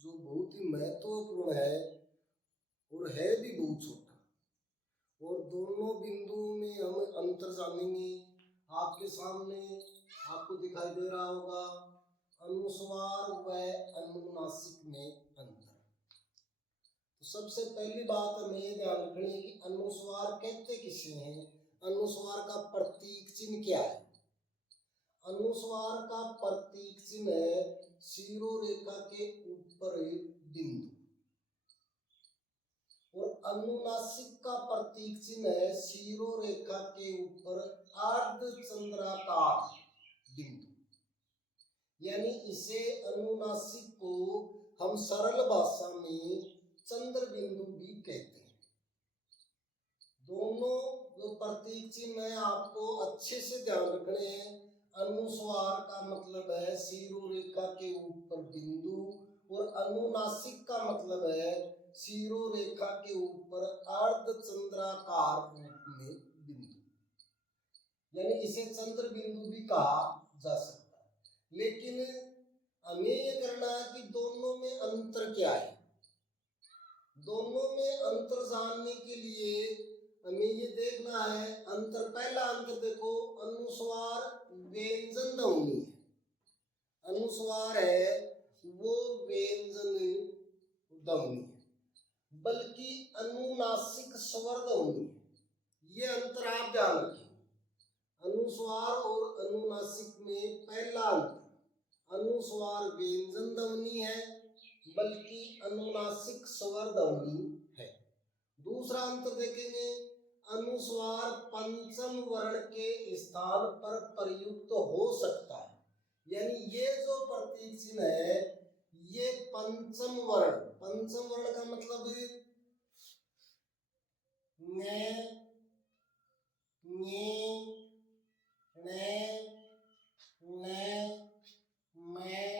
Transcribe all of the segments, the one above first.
जो बहुत ही महत्वपूर्ण है और है भी बहुत छोटा, और दोनों बिंदुओं में हम अंतर जानेंगे। आपके सामने आपको दिखाई दे रहा होगा अनुस्वार व अनुनासिक में अंतर। तो सबसे पहली बात हमें ये ध्यान रखनी है कि अनुस्वार कहते किसे हैं, अनुस्वार का प्रतीक चिन्ह क्या है। अनुस्वार का प्रतीक चिन्ह है शिरोरेखा के ऊपर बिंदु, और अनुनासिक का प्रतीक चिन्ह है शिरोरेखा के ऊपर अर्धचंद्राकार बिंदु। यानी इसे अनुनासिक को हम सरल भाषा में चंद्र बिंदु भी कहते हैं। दोनों जो प्रतीक चिन्ह है आपको अच्छे से ध्यान रखने हैं। अनुस्वार का मतलब है शिरोरेखा के ऊपर बिंदु, और अनुनासिक का मतलब है शिरोरेखा के ऊपर अर्धचंद्राकार रूप में बिंदु, यानी इसे चंद्र बिंदु भी कहा जा सकता है। लेकिन हमें यह करना है कि दोनों में अंतर क्या है। दोनों में अंतर जानने के लिए हमें ये देखना है अंतर। पहला अंतर देखो, अनुस्वार व्यंजन ध्वनि है। अनुस्वार है वो व्यंजन ध्वनि है, बल्कि अनुनासिक स्वर ध्वनि है। ये अंतर आप ध्यान रखें। अनुस्वार और अनुनासिक में पहला अंतर, अनुस्वार व्यंजन ध्वनि है बल्कि अनुनासिक स्वर ध्वनि है। दूसरा अंतर देखेंगे, अनुस्वार पंचम वर्ण के स्थान पर प्रयुक्त हो सकता है। यानी ये जो प्रतीक चिन्ह है ये पंचम वर्ण, पंचम वर्ण का मतलब न, ञ, ण, न, मैं,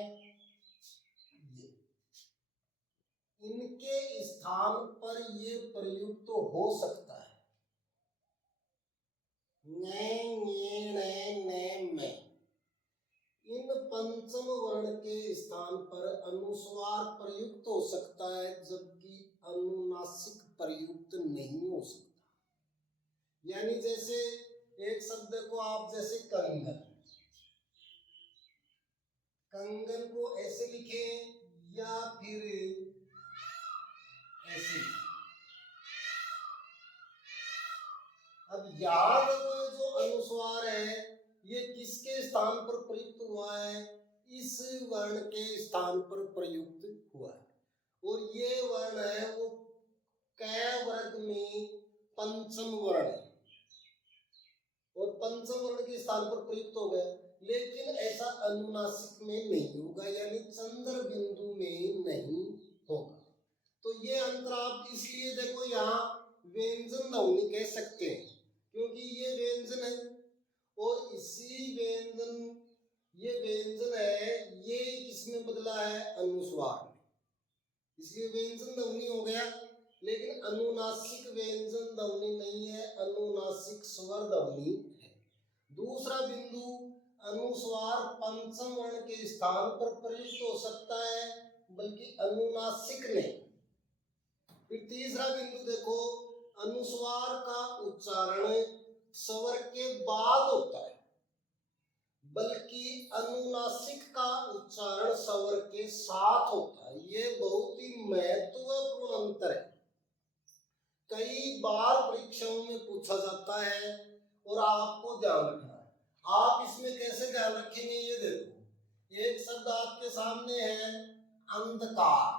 इनके स्थान पर ये प्रयुक्त तो हो सकता है। न, इन पंचम वर्ण के स्थान पर अनुस्वार प्रयुक्त हो सकता है, जबकि अनुनासिक प्रयुक्त नहीं हो सकता। यानी जैसे एक शब्द को आप जैसे कंगन, कंगन को ऐसे लिखें या फिर ऐसे। अब याद रखो जो अनुस्वार है ये किसके स्थान पर प्रयुक्त हुआ है, इस वर्ण के स्थान पर प्रयुक्त हुआ है। और ये वर्ण है वो क वर्ग में पंचम वर्ण है, और पंचम वर्ण के स्थान पर प्रयुक्त हो गया। लेकिन ऐसा अनुनासिक में नहीं होगा, यानी चंद्र बिंदु में नहीं होगा। तो ये अंतर आप इसलिए देखो यहाँ व्यंजन ध्वनि कह सकते हैं क्योंकि ये व्यंजन है, और इसी व्यंजन, ये व्यंजन है ये किसमें बदला है, अनुस्वार में, इसलिए व्यंजन ध्वनि हो गया। लेकिन अनुनासिक व्यंजन ध्वनि नहीं है, अनुनासिक स्वर ध्वनि है। दूसरा बिंदु, अनुस्वार पंचम वर्ण के स्थान पर प्रयुक्त हो सकता है बल्कि अनुनासिक नहीं। फिर तीसरा बिंदु देखो, अनुस्वार का उच्चारण स्वर के बाद होता है बल्कि अनुनासिक का उच्चारण स्वर के साथ होता है। ये बहुत ही महत्वपूर्ण अंतर है। कई बार परीक्षाओं में पूछा जाता है और आपको ध्यान रखना है। आप इसमें कैसे ध्यान रखेंगे, ये देखो, एक शब्द आपके सामने है अंधकार,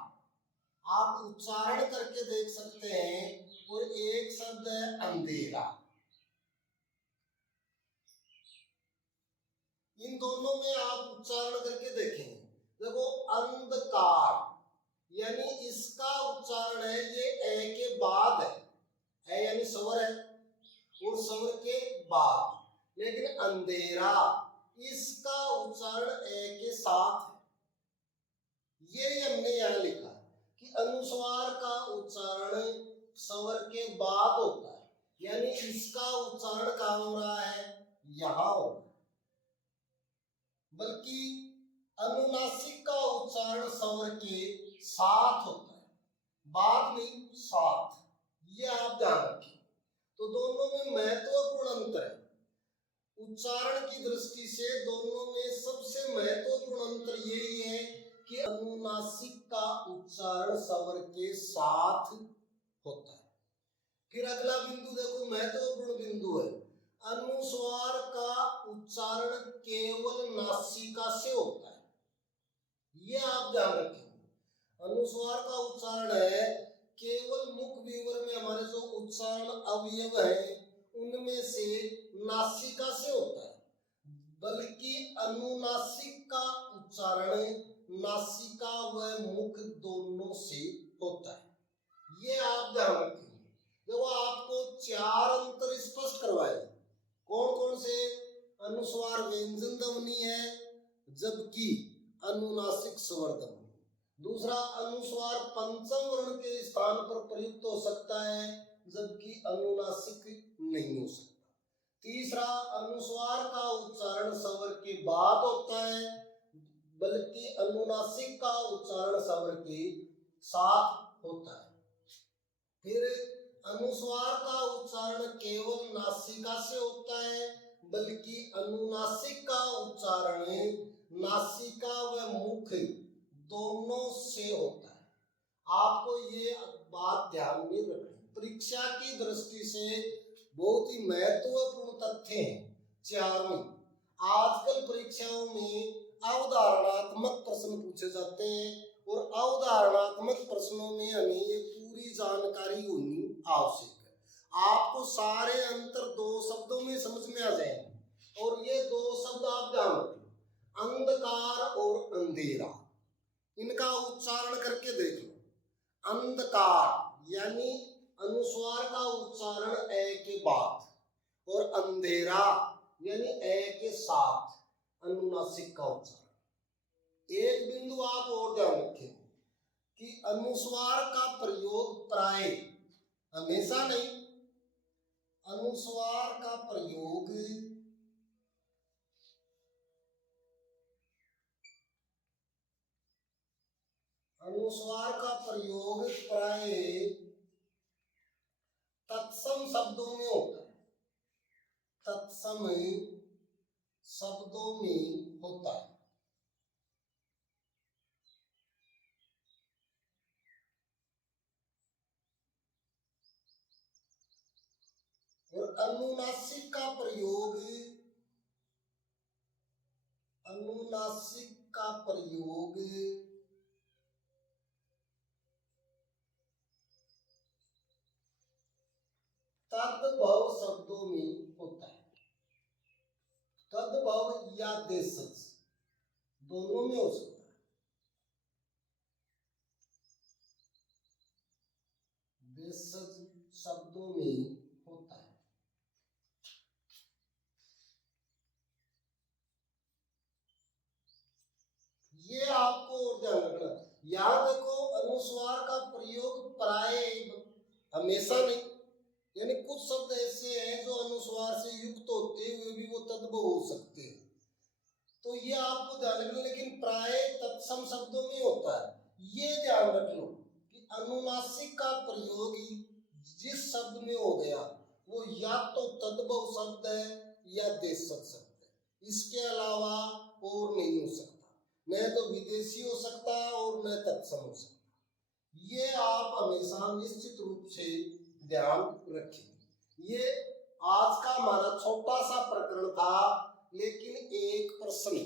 आप उच्चारण करके देख सकते हैं, और एक शब्द है अंधेरा। इन दोनों में आप उच्चारण करके देखेंगे। देखो अंधकार, यानी इसका उच्चारण है ये ए के बाद है, ए यानी स्वर है और स्वर के बाद। लेकिन अंधेरा, इसका उच्चारण ए के साथ है। ये हमने यहां लिखा कि अनुस्वार का उच्चारण स्वर के बाद होता है, यानी इसका उच्चारण कहां हो रहा है, यहां हो रहा है। बल्कि अनुनासिक का उच्चारण स्वर के साथ होता है, बाद नहीं साथ, ये आप ध्यान रखें। तो दोनों में महत्वपूर्ण अंतर है। उच्चारण की दृष्टि से दोनों में सबसे महत्वपूर्ण अंतर यही है कि अनुनासिक का उच्चारण स्वर के साथ होता है। फिर अगला बिंदु देखो, महत्वपूर्ण बिंदु है, अनुस्वार का उच्चारण केवल नासिका से होता है, ये आप ध्यान रखें। अनुस्वार का उच्चारण है केवल मुख विवर में हमारे जो उच्चारण अवयव है उनमें से नासिका से होता है, बल्कि अनुनासिक का उच्चारण नासिका व मुख दोनों से होता है, ये आप ध्यान रखेंगे। देखो आपको चार अंतर स्पष्ट करवाए, कौन कौन से, अनुस्वार व्यंजन ध्वनि है जबकि अनुनासिक स्वर ध्वनि। दूसरा, अनुस्वार पंचम वर्ण के स्थान पर प्रयुक्त हो सकता है जबकि अनुनासिक नहीं हो सकता। तीसरा, अनुस्वार का उच्चारण स्वर के बाद होता है बल्कि अनुनासिक का उच्चारण स्वर के साथ होता है। फिर अनुस्वार का उच्चारण केवल नासिका से होता है बल्कि अनुनासिक का उच्चारण नासिका व मुख दोनों से होता है। आपको ये बात ध्यान में रखनी, परीक्षा की दृष्टि से बहुत ही महत्वपूर्ण तथ्य हैं चारों। आजकल परीक्षाओं में अवधारणात्मक प्रश्न पूछे जाते हैं और अवधारणात्मक प्रश्नों में हमें ये पूरी जानकारी होनी आवश्यक है। आपको सारे अंतर दो शब्दों में समझ में आ जाएंगे और ये दो शब्द आप ध्यान रखें, अंधकार और अंधेरा, इनका उच्चारण करके देख लो। अंधकार यानी अनुस्वार का उच्चारण ए के बाद और अंधेरा यानी ए के साथ अनुनासिक का उच्चारण। एक बिंदु आप और ध्यान रखें कि अनुस्वार का प्रयोग प्राय, हमेशा नहीं, अनुस्वार का प्रयोग प्राय तत्सम शब्दों में होता है, तत्सम शब्दों में होता है। और अनुनासिक का प्रयोग तद्भव शब्दों में होता है। तद्भव या देशज दोनों में हो सकता है। देशज शब्दों में होता है। ये आपको और ध्यान रखना। याद रखो, अनुस्वार का प्रयोग प्राय, हमेशा नहीं, यानी कुछ शब्द ऐसे हैं जो अनुस्वार से युक्त होते हुए भी वो तद्भव हो सकते हैं, तो ये आपको ध्यान रखना। लेकिन प्राय तत्सम शब्दों में होता है, ये ध्यान रख लो कि अनुनासिक का प्रयोग जिस शब्द में हो गया वो या तो तद्भव शब्द है या देशज शब्द है, इसके अलावा और नहीं हो सकता, न तो विदेशी हो सकता और न तत्सम हो सकता। ये आप हमेशा निश्चित रूप से ध्यान रखें। ये आज का हमारा छोटा सा प्रकरण था, लेकिन एक प्रश्न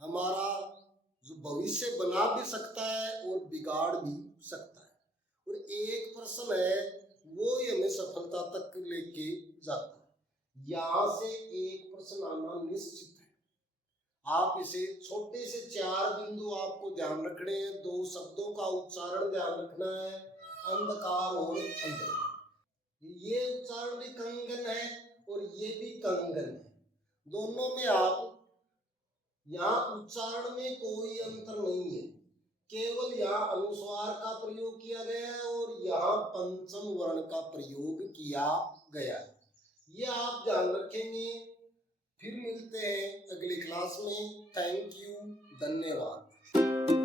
हमारा जो भविष्य बना भी सकता है और बिगाड़ भी सकता है, और एक प्रश्न है वो ही हमें सफलता तक लेके जाता है। यहां से एक प्रश्न आना निश्चित है। आप इसे छोटे से चार बिंदु आपको ध्यान रखने हैं। दो शब्दों का उच्चारण ध्यान रखना है, अंधकार और अंधेरा। ये उच्चारण भी कंगन है और ये भी कंगन है, दोनों में आप यहाँ उच्चारण में कोई अंतर नहीं है, केवल यहाँ अनुस्वार का प्रयोग किया गया है और यहाँ पंचम वर्ण का प्रयोग किया गया है। ये आप ध्यान रखेंगे। फिर मिलते हैं अगली क्लास में। थैंक यू, धन्यवाद।